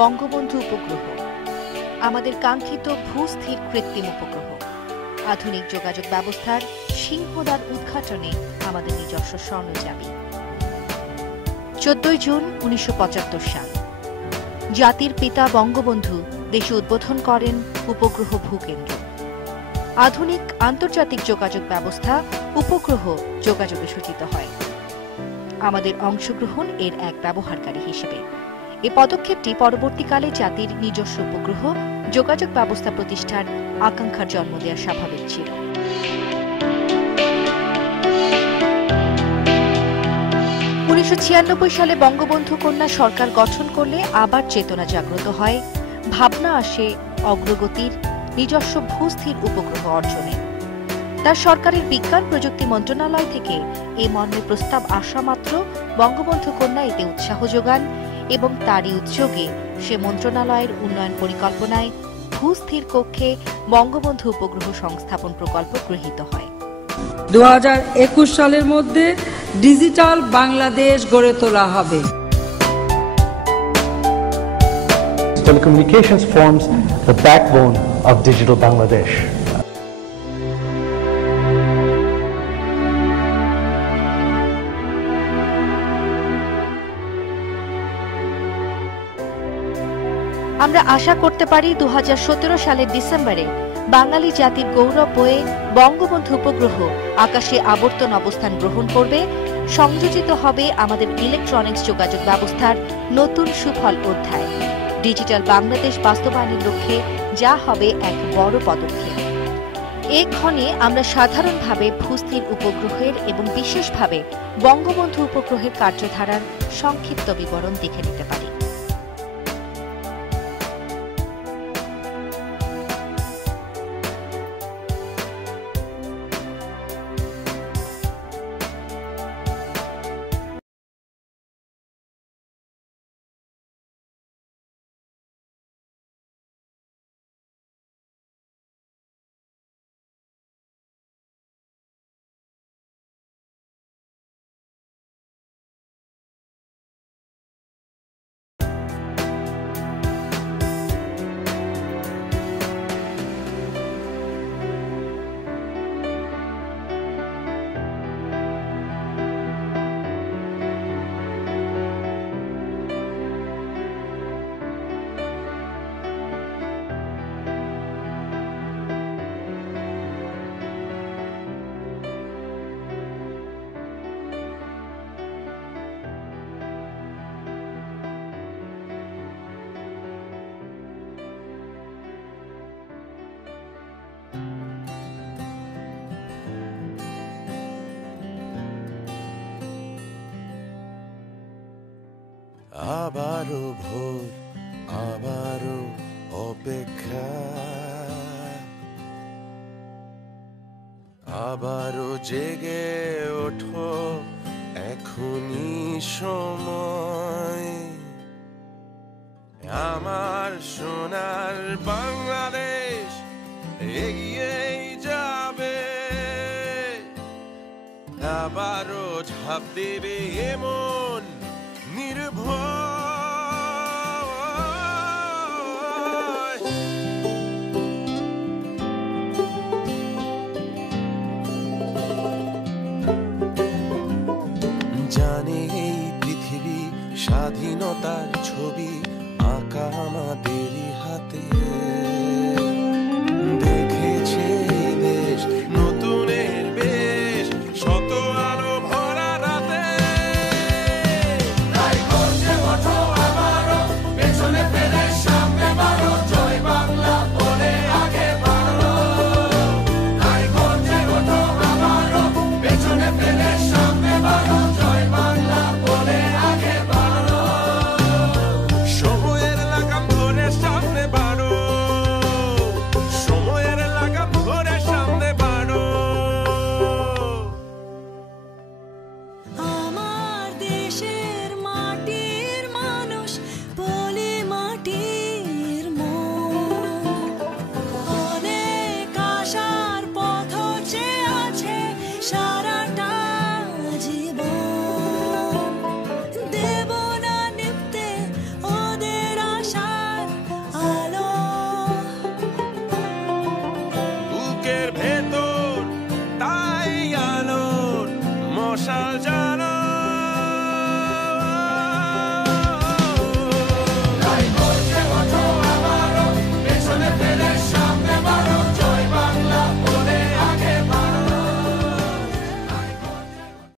বঙ্গবন্ধু উপগ্রহ, আমাদের কাঙ্ক্ষিত ভূস্থির কৃত্রিম উপগ্রহ। আধুনিক যোগাযোগ ব্যবস্থার সিংহদ্বার উদ্ঘাটনে আমাদের নিজস্ব স্বর্ণচাবি। 14 জুন 1975 সাল জাতির পিতা বঙ্গবন্ধু দেশে উদ্বোধন করেন উপগ্রহ ভূকেন্দ্র। আধুনিক আন্তর্জাতিক যোগাযোগ ব্যবস্থা উপগ্রহ যোগাযোগে সূচিত হয়, আমাদের অংশগ্রহণ এর এক ব্যবহারকারী হিসেবে। এই পদক্ষেপটি পরবর্তীকালে জাতির নিজস্ব উপগ্রহ যোগাযোগ ব্যবস্থা প্রতিষ্ঠার আকাঙ্ক্ষার জন্ম দেওয়া স্বাভাবিক ছিল। 1996 সালে বঙ্গবন্ধু কন্যা সরকার গঠন করলে আবার চেতনা জাগ্রত হয়, ভাবনা আসে অগ্রগতির নিজস্ব ভূস্থির উপগ্রহ অর্জনে। তার সরকারের বিজ্ঞান প্রযুক্তি মন্ত্রণালয় থেকে এ মর্মে প্রস্তাব আসা মাত্র বঙ্গবন্ধু কন্যা এতে উৎসাহ যোগান এবং তারই উদ্যোগে সে মন্ত্রণালয়ের উন্নয়ন পরিকল্পনায় ভূস্থির কক্ষে বঙ্গবন্ধু উপগ্রহ সংস্থাপন প্রকল্প গৃহীত হয়। 2021 সালের মধ্যে ডিজিটাল বাংলাদেশ গড়ে তোলা হবে। Telecommunications forms the backbone of digital Bangladesh. আমরা আশা করতে পারি 2017 সালের ডিসেম্বরে বাঙালি জাতির গৌরব বয়ে বঙ্গবন্ধু উপগ্রহ আকাশে আবর্তন অবস্থান গ্রহণ করবে, সংযোজিত হবে আমাদের ইলেকট্রনিক্স যোগাযোগ ব্যবস্থার নতুন সুফল অধ্যায়। ডিজিটাল বাংলাদেশ বাস্তবায়নের লক্ষ্যে যা হবে এক বড় পদক্ষেপ। এ ক্ষণে আমরা সাধারণভাবে ভূস্থির উপগ্রহের এবং বিশেষভাবে বঙ্গবন্ধু উপগ্রহের কার্যধারার সংক্ষিপ্ত বিবরণ দেখে নিতে পারি। আবারও ভোর, আবারও অপেক্ষা, আবারও জেগে ওঠো, এখনই সময়। আমার সোনার বাংলাদেশ এগিয়েই যাবে, আবারও ঝাঁপ দেবে এমন নির্ভয়। জানে এই পৃথিবী স্বাধীনতার ছবি আঁকা আমাদেরই হাতে। দেখেছে এই দেশ নতুনের বেশ, শত আলো ভরা রাতে। তাই গর্জে ওঠো আবারো, পেছনে ফেলে সামনে বাড়ো, জয় বাংলা বলে আগে বাড়ো। তাই গর্জে ওঠো আবারো, পেছনে ফেলে সামনে বাড়ো, জয় বাংলা বলে আগে বাড়ো। সময়ের লাগাম ধরে সামনে বাড়ো। সাজা